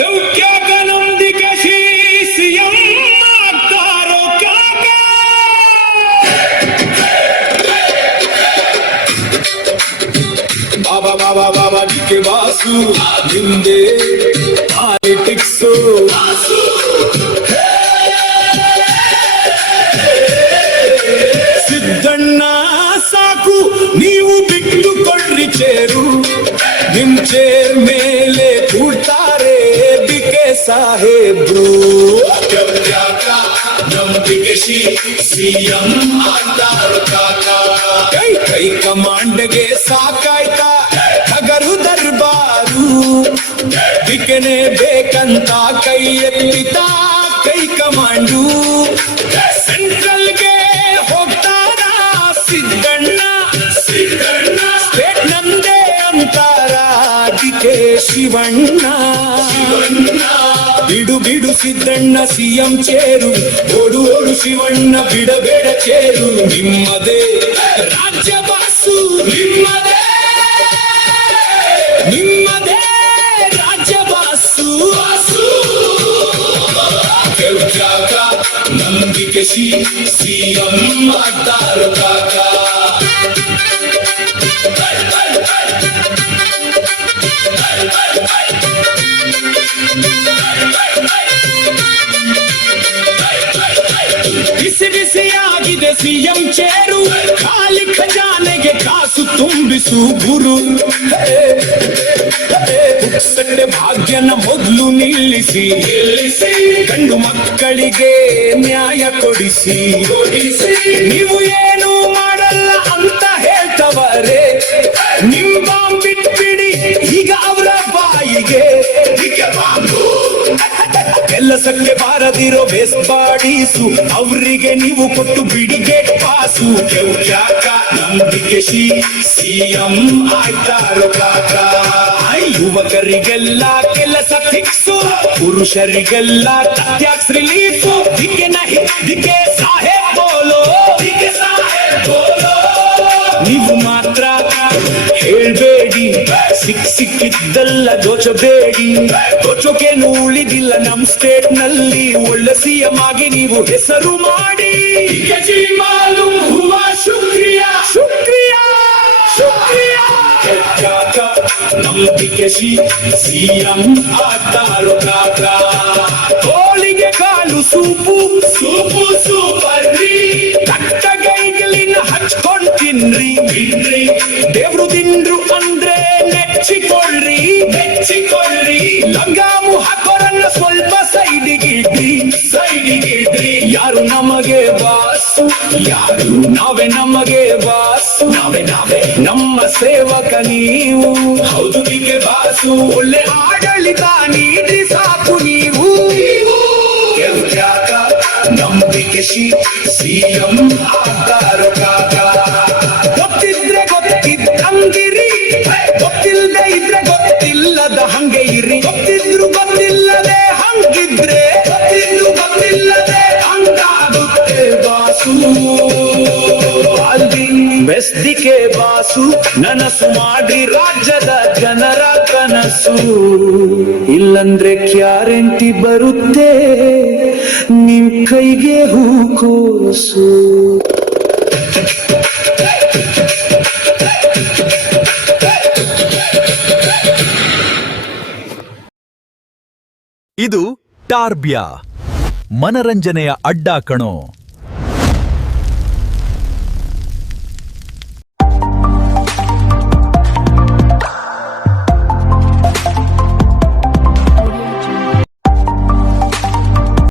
ನಮ್ದಿಕೆ CM ಆಗ್ತಾರೋ ಕಾಕ. ಬಾಬಾ ಬಾಬಾ ಬಾಬಾ DK boss ಹಿಂದೆ politics. Siddanna ಸಾಕು ನೀವು ಬಿಟ್ಟುಕೊಳ್ಳ್ರಿ ಚೇರು, ನಿಮ್ ಚೇರ್ ಮೇಲೆ ಕೂಡ್ತಾರೆ ಡಿಕೆ ಸಾಹೇಬ್ರು. ನಮ್ದಿಗೆ ಸಿಎಂ ಆಗ್ತಾರೋ ಕಾಕ. ಕೈ ಕೈ ಕಮಾಂಡ್ಗೆ ಸಾಕಾಯ್ತಾ ಹಗರು ದರ್ಬಾರು, ಡಿಕೆನೆ ಬೇಕಂತ ಕೈ ಎತ್ತಿತ ಕೈ ಕಮಾಂಡು. ಸೆಂಟ್ರಲ್ಗೆ ಹೋಗ್ತಾರ ಸಿದ್ದಣ್ಣ, ಸ್ಟೇಟ್ ನಮ್ದೇ ಅಂತಾರ ಡಿಕೆ ಶಿವಣ್ಣ. ಬಿಡು ಬಿಡು ಸಿದ್ದಣ್ಣ ಸಿಎಂ ಚೇರು, ಓಡು ಓಡು ಶಿವಣ್ಣ ಬಿಡಬೇಡ ಚೇರು. ನಿಮ್ಮದೇ ರಾಜ್ಯ ಬಾಸು, ನಿಮ್ಮದೇ ರಾಜ್ಯ ಬಾಸು. ನಂಬಿಕೆ ಸಿಎಂ ಆಗ್ತಾರೋ ಕಾಕ. ಬಿಸಿ ಬಿಸಿಯಾಗಿದೆ ಸಿಎಂ ಚೇರು, ಖಾಲಿ ಖಜಾನೆಗೆ ಕಾಸು ತುಂಬಿಸು ಗುರು. ಪುಕ್ಸಟ್ಟೆ ಭಾಗ್ಯನ ಮೊದಲು ನಿಲ್ಲಿಸಿ, ಗಂಡು ಮಕ್ಕಳಿಗೆ ನ್ಯಾಯ ಕೊಡಿಸಿ. ನೀವು ಏನು ಮಾಡಲ್ಲ ಅಂತ ಹೇಳ್ತವರೇ, ನಿಮ್ ಬಾಂಬ್ ಬಿಟ್ಬಿಡಿ ಈಗ ಅವರ ಬಾಯಿಗೆ. ಕೆಲಸಕ್ಕೆ ಬಾರದಿರೋ ಬೇಸ್ ಬಾಡೀಸು ಅವರಿಗೆ ನೀವು ಕೊಟ್ಟು ಬಿಡಿ ಗೇಟ್ ಪಾಸು. ನಂಬಿಕೆ ಸಿಎಂ ಆಯ್ತಾರೋ ಕಾಕ. ಯುವಕರಿಗೆಲ್ಲ ಕೆಲಸ ಫಿಕ್ಸು, ಪುರುಷರಿಗೆಲ್ಲ ಟ್ಯಾಕ್ಸ್ ರಿಲೀಫು. ಡಿಕೆ ಸಾಹೇಬ್ ಬೋಲೋ, ಡಿಕೆ ಸಾಹೇಬ್ ಬೋಲೋ. ನೀವು ಮಾತ್ರ ಹೇಳ್ಬೇಡಿ, ಸಿಕ್ಕಿದ್ದಲ್ಲ ದೋಚಬೇಡಿ. ದೋಚೋಕೇನು ಉಳಿದಿಲ್ಲ ನಮ್ ಸ್ಟೇಟ್ ನಲ್ಲಿ, ಒಳ್ಳೆ ಸಿಎಂ ಆಗಿ ನೀವು ಹೆಸರು ಮಾಡಿ. ಶುಕ್ರಿಯಾ ಶುಕ್ರಿಯಾ ಶುಕ್ರಿಯಾ. ನಂಬಿಕೆ ಸಿಎಂ ಆಗ್ತಾರೋ ಕಾಕ. ಕೋಳಿಗೆ ಕಾಲು ಸೂಪು ಸೂಪು ಸೂಪರ್ರಿ, ಕಟ್ಟಗೈಗಳಿನ ಹಚ್ಕೊಂಡ್ ತಿನ್ರಿ. ದೇವ್ರು ತಿಂದ್ರು ಅಂದ್ರೆ ನೆಚ್ಚಿಕೊಳ್ಳ್ರಿ. ಲಂಗಾಮು ಹಾಕೋರನ್ನ ಸ್ವಲ್ಪ ಸೈಡಿಗಿಡ್ರಿ. ಯಾರು ನಮಗೆ ಬಾಸು, ಯಾರು ನಾವೇ ನಮಗೆ ಬಾಸು. ನಾವೇ ನಮ್ಮ ಸೇವಕ ನೀವು. ಹೌದು ಡಿಕೆ ಬಾಸು, ಒಳ್ಳೆ ಆಡಳಿತ ನೀಡ್ರಿ ಸಾಕು ನೀವು. ನಂಬಿಕೆ ಸಿಎಂ ಆಗ್ತಾರೋ ಕಾಕ. ಗೊತ್ತಿದ್ರೆ ಗೊತ್ತಿದ್ದಂಗಿರಿ, ಗೊತ್ತಿಲ್ಲದೆ ಇದ್ರೆ ಗೊತ್ತಿಲ್ಲದ ಹಂಗೆ ಇರಿ. ಗೊತ್ತಿದ್ರು ಗೊತ್ತಿಲ್ಲದೆ ಹಂಗಿದ್ರೆ, ಗೊತ್ತಿಲ್ಲದೆ ಹಂಗಾಗುತ್ತೆ ಬಾಸು. ಬೆಸ್ದಿಕೆ ಬಾಸು ನನಸು ಮಾಡ್ರಿ ರಾಜ್ಯದ ಜನರ ಕನಸು. ಇಲ್ಲಂದ್ರೆ ಗ್ಯಾರಂಟಿ ಬರುತ್ತೆ ನಿಮ್ ಕೈಗೆ ಹೂಕೋಸು. ಇದು ಟಾರ್ಬಿಯಾ, ಮನರಂಜನೆಯ ಅಡ್ಡ ಕಣೋ.